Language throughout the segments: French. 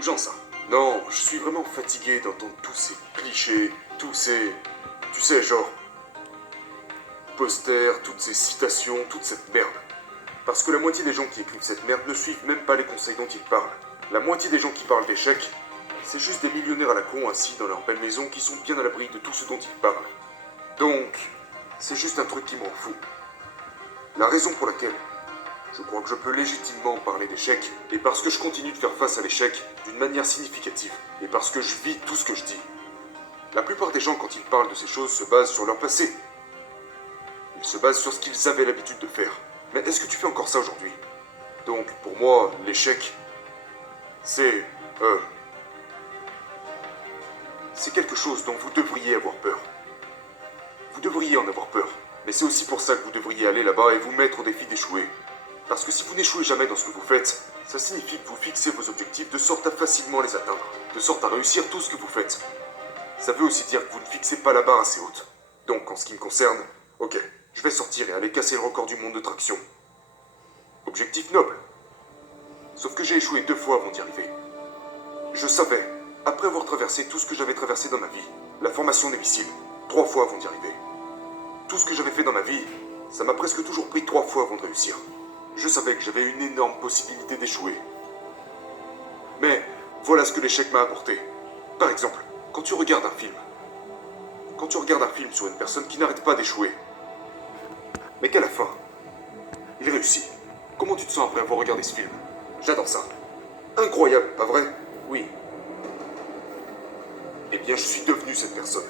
de gens, ça. Non, je suis vraiment fatigué d'entendre tous ces clichés, tous ces... Tu sais, genre... posters, toutes ces citations, toute cette merde. Parce que la moitié des gens qui écrivent cette merde ne suivent même pas les conseils dont ils parlent. La moitié des gens qui parlent d'échecs, c'est juste des millionnaires à la con assis dans leur belle maison qui sont bien à l'abri de tout ce dont ils parlent. Donc, c'est juste un truc qui m'en fout. La raison pour laquelle je crois que je peux légitimement parler d'échecs est parce que je continue de faire face à l'échec d'une manière significative et parce que je vis tout ce que je dis. La plupart des gens, quand ils parlent de ces choses, se basent sur leur passé. Ils se basent sur ce qu'ils avaient l'habitude de faire. Mais est-ce que tu fais encore ça aujourd'hui? Donc, pour moi, l'échec, c'est... c'est quelque chose dont vous devriez avoir peur. Vous devriez en avoir peur. Mais c'est aussi pour ça que vous devriez aller là-bas et vous mettre au défi d'échouer. Parce que si vous n'échouez jamais dans ce que vous faites, ça signifie que vous fixez vos objectifs de sorte à facilement les atteindre. De sorte à réussir tout ce que vous faites. Ça veut aussi dire que vous ne fixez pas la barre assez haute. Donc, en ce qui me concerne, ok, je vais sortir et aller casser le record du monde de traction. Objectif noble. Sauf que j'ai échoué 2 fois avant d'y arriver. Je savais, après avoir traversé tout ce que j'avais traversé dans ma vie, la formation des missiles, 3 fois avant d'y arriver. Tout ce que j'avais fait dans ma vie, ça m'a presque toujours pris 3 fois avant de réussir. Je savais que j'avais une énorme possibilité d'échouer. Mais voilà ce que l'échec m'a apporté. Par exemple, quand tu regardes un film. Quand tu regardes un film sur une personne qui n'arrête pas d'échouer, mais qu'à la fin, il réussit. Comment tu te sens après avoir regardé ce film? J'adore ça. Incroyable, pas vrai? Oui. Eh bien, je suis devenu cette personne.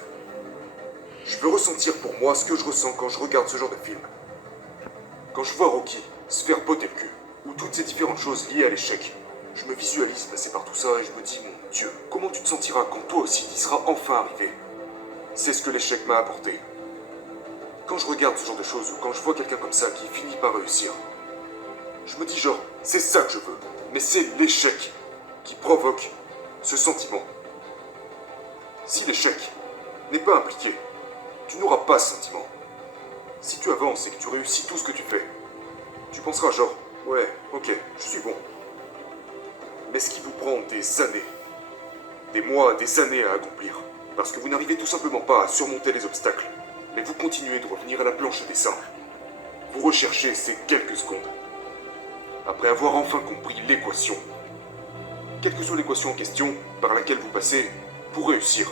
Je veux ressentir pour moi ce que je ressens quand je regarde ce genre de film. Quand je vois Rocky se faire botter le cul, ou toutes ces différentes choses liées à l'échec, je me visualise passer par tout ça et je me dis, mon Dieu, comment tu te sentiras quand toi aussi t'y seras enfin arrivé? C'est ce que l'échec m'a apporté. Quand je regarde ce genre de choses, ou quand je vois quelqu'un comme ça qui finit par réussir, je me dis genre, c'est ça que je veux. Mais c'est l'échec qui provoque ce sentiment. Si l'échec n'est pas impliqué, tu n'auras pas ce sentiment. Si tu avances et que tu réussis tout ce que tu fais, tu penseras genre, ouais, ok, je suis bon. Mais ce qui vous prend des années, des mois, des années à accomplir, parce que vous n'arrivez tout simplement pas à surmonter les obstacles, mais vous continuez de revenir à la planche à dessin. Vous recherchez ces quelques secondes. Après avoir enfin compris l'équation, quelle que soit l'équation en question par laquelle vous passez pour réussir,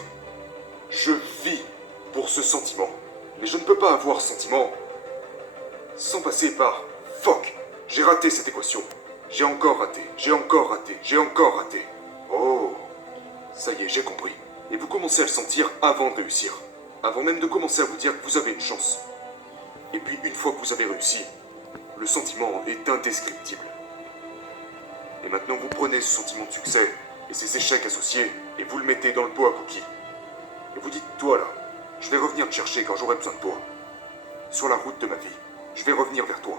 je vis pour ce sentiment. Mais je ne peux pas avoir ce sentiment sans passer par « Fuck, j'ai raté cette équation. J'ai encore raté, j'ai encore raté, j'ai encore raté. » Oh, ça y est, j'ai compris. Et vous commencez à le sentir avant de réussir. Avant même de commencer à vous dire que vous avez une chance. Et puis une fois que vous avez réussi, le sentiment est indescriptible. Et maintenant vous prenez ce sentiment de succès et ces échecs associés et vous le mettez dans le pot à coquilles. Et vous dites, toi là, je vais revenir te chercher quand j'aurai besoin de toi. Sur la route de ma vie, je vais revenir vers toi.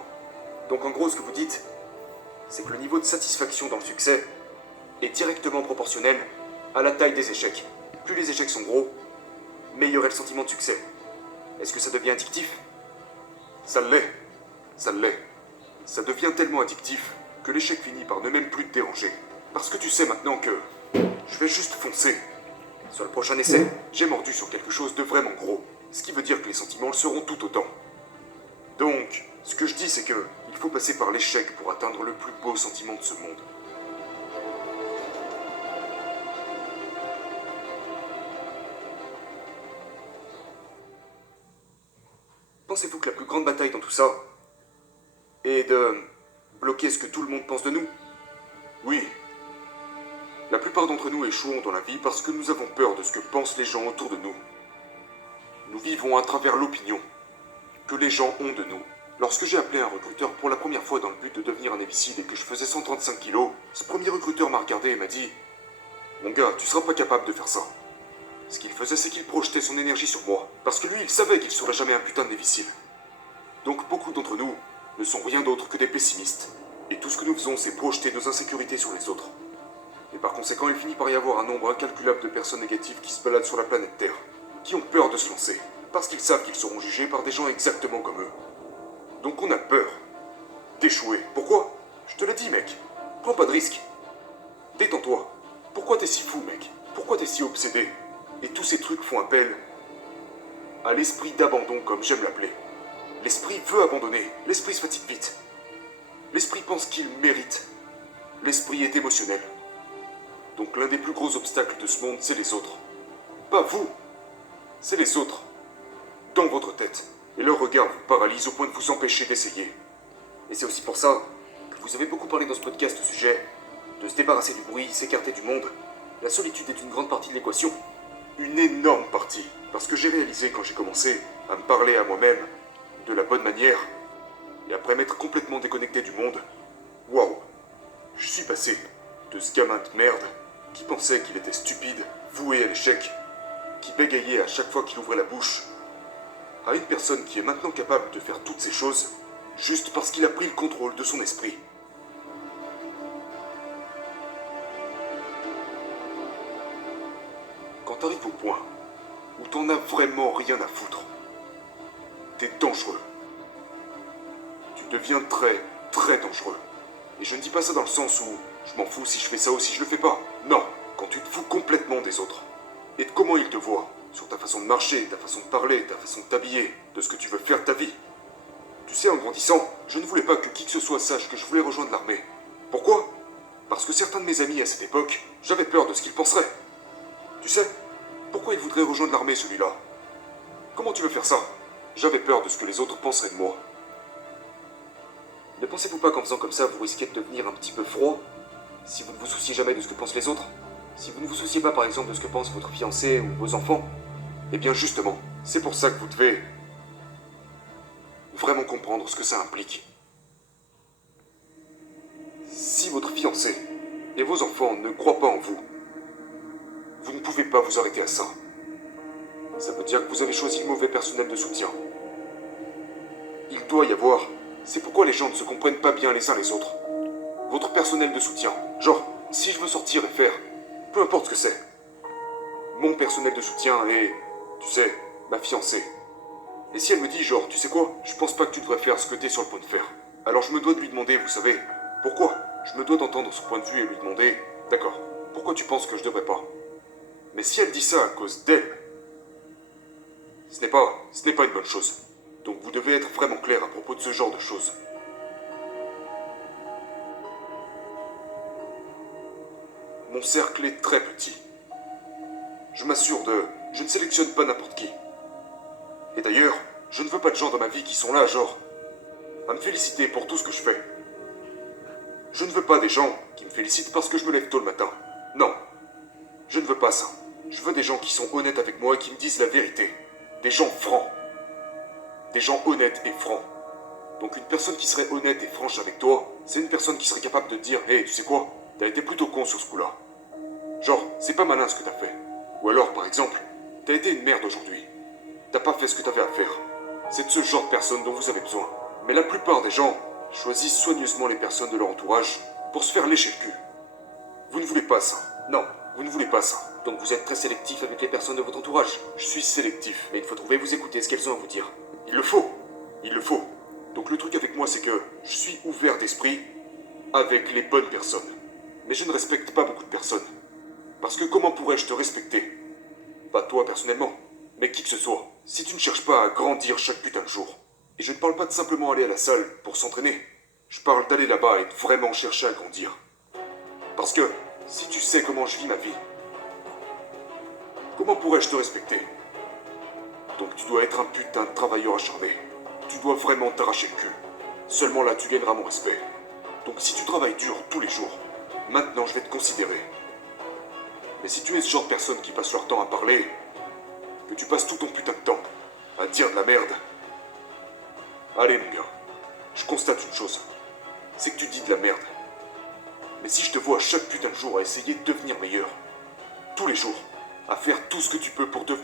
Donc en gros, ce que vous dites, c'est que le niveau de satisfaction dans le succès est directement proportionnel à la taille des échecs. Plus les échecs sont gros, meilleur est le sentiment de succès. Est-ce que ça devient addictif? Ça l'est. Ça l'est. Ça devient tellement addictif que l'échec finit par ne même plus te déranger. Parce que tu sais maintenant que je vais juste foncer. Sur le prochain essai, j'ai mordu sur quelque chose de vraiment gros. Ce qui veut dire que les sentiments le seront tout autant. Donc, ce que je dis, c'est que il faut passer par l'échec pour atteindre le plus beau sentiment de ce monde. Pensez-vous que la plus grande bataille dans tout ça est de bloquer ce que tout le monde pense de nous? Oui. La plupart d'entre nous échouons dans la vie parce que nous avons peur de ce que pensent les gens autour de nous. Nous vivons à travers l'opinion que les gens ont de nous. Lorsque j'ai appelé un recruteur pour la première fois dans le but de devenir un navicide et que je faisais 135 kilos, ce premier recruteur m'a regardé et m'a dit « Mon gars, tu seras pas capable de faire ça. » Ce qu'il faisait, c'est qu'il projetait son énergie sur moi, parce que lui, il savait qu'il serait jamais un putain de navicide. Donc beaucoup d'entre nous ne sont rien d'autre que des pessimistes. Et tout ce que nous faisons, c'est projeter nos insécurités sur les autres. Et par conséquent, il finit par y avoir un nombre incalculable de personnes négatives qui se baladent sur la planète Terre, qui ont peur de se lancer, parce qu'ils savent qu'ils seront jugés par des gens exactement comme eux. Donc on a peur d'échouer. Pourquoi? Je te l'ai dit, mec. Prends pas de risque. Détends-toi. t'es si fou, mec? Pourquoi t'es si obsédé? Et tous ces trucs font appel à l'esprit d'abandon, comme j'aime l'appeler. L'esprit veut abandonner, l'esprit se fatigue vite. L'esprit pense qu'il mérite. L'esprit est émotionnel. Donc l'un des plus gros obstacles de ce monde, c'est les autres. Pas vous, c'est les autres. Dans votre tête. Et leur regard vous paralyse au point de vous empêcher d'essayer. Et c'est aussi pour ça que vous avez beaucoup parlé dans ce podcast au sujet de se débarrasser du bruit, s'écarter du monde. La solitude est une grande partie de l'équation. Une énorme partie. Parce que j'ai réalisé quand j'ai commencé à me parler à moi-même de la bonne manière, et après m'être complètement déconnecté du monde, waouh, je suis passé de ce gamin de merde qui pensait qu'il était stupide, voué à l'échec, qui bégayait à chaque fois qu'il ouvrait la bouche, à une personne qui est maintenant capable de faire toutes ces choses juste parce qu'il a pris le contrôle de son esprit. Quand t'arrives au point où t'en as vraiment rien à foutre, t'es dangereux. Tu deviens très, très dangereux. Et je ne dis pas ça dans le sens où je m'en fous si je fais ça ou si je le fais pas. Non, quand tu te fous complètement des autres. Et de comment ils te voient. Sur ta façon de marcher, ta façon de parler, ta façon de t'habiller, de ce que tu veux faire de ta vie. Tu sais, en grandissant, je ne voulais pas que qui que ce soit sache que je voulais rejoindre l'armée. Pourquoi? Parce que certains de mes amis à cette époque, j'avais peur de ce qu'ils penseraient. Tu sais, pourquoi il voudrait rejoindre l'armée celui-là? Comment tu veux faire ça? J'avais peur de ce que les autres penseraient de moi. Ne pensez-vous pas qu'en faisant comme ça, vous risquez de devenir un petit peu froid? Si vous ne vous souciez jamais de ce que pensent les autres? Si vous ne vous souciez pas par exemple de ce que pense votre fiancé ou vos enfants? Eh bien justement, c'est pour ça que vous devez vraiment comprendre ce que ça implique. Si votre fiancé et vos enfants ne croient pas en vous, vous ne pouvez pas vous arrêter à ça. Ça veut dire que vous avez choisi le mauvais personnel de soutien. Il doit y avoir... C'est pourquoi les gens ne se comprennent pas bien les uns les autres. Votre personnel de soutien. Genre, si je veux sortir et faire, peu importe ce que c'est. Mon personnel de soutien est, tu sais, ma fiancée. Et si elle me dit genre, tu sais quoi, je pense pas que tu devrais faire ce que t'es sur le point de faire. Alors je me dois de lui demander, vous savez, pourquoi? Je me dois d'entendre son point de vue et lui demander, d'accord, pourquoi tu penses que je devrais pas? Mais si elle dit ça à cause d'elle, ce n'est pas une bonne chose. Donc vous devez être vraiment clair à propos de ce genre de choses. Mon cercle est très petit. Je m'assure de... Je ne sélectionne pas n'importe qui. Et d'ailleurs, je ne veux pas de gens dans ma vie qui sont là, genre, à me féliciter pour tout ce que je fais. Je ne veux pas des gens qui me félicitent parce que je me lève tôt le matin. Non. Je ne veux pas ça. Je veux des gens qui sont honnêtes avec moi et qui me disent la vérité. Des gens francs. Des gens honnêtes et francs. Donc une personne qui serait honnête et franche avec toi, c'est une personne qui serait capable de te dire « Hey, tu sais quoi? T'as été plutôt con sur ce coup-là. Genre, c'est pas malin ce que t'as fait. » Ou alors, par exemple, « T'as été une merde aujourd'hui. T'as pas fait ce que t'avais à faire. » C'est de ce genre de personnes dont vous avez besoin. Mais la plupart des gens choisissent soigneusement les personnes de leur entourage pour se faire lécher le cul. Vous ne voulez pas ça. Non, vous ne voulez pas ça. Donc vous êtes très sélectif avec les personnes de votre entourage. Je suis sélectif, mais il faut trouver vous écouter ce qu'elles ont à vous dire. Il le faut. Il le faut. Donc le truc avec moi, c'est que je suis ouvert d'esprit avec les bonnes personnes. Mais je ne respecte pas beaucoup de personnes. Parce que comment pourrais-je te respecter? Pas toi personnellement, mais qui que ce soit. Si tu ne cherches pas à grandir chaque putain de jour. Et je ne parle pas de simplement aller à la salle pour s'entraîner. Je parle d'aller là-bas et de vraiment chercher à grandir. Parce que si tu sais comment je vis ma vie, comment pourrais-je te respecter? Donc tu dois être un putain de travailleur acharné. Tu dois vraiment t'arracher le cul. Seulement là tu gagneras mon respect. Donc si tu travailles dur tous les jours, maintenant je vais te considérer. Mais si tu es ce genre de personne qui passe leur temps à parler, que tu passes tout ton putain de temps à dire de la merde, allez mon gars, je constate une chose, c'est que tu dis de la merde. Mais si je te vois chaque putain de jour à essayer de devenir meilleur, tous les jours, à faire tout ce que tu peux pour devenir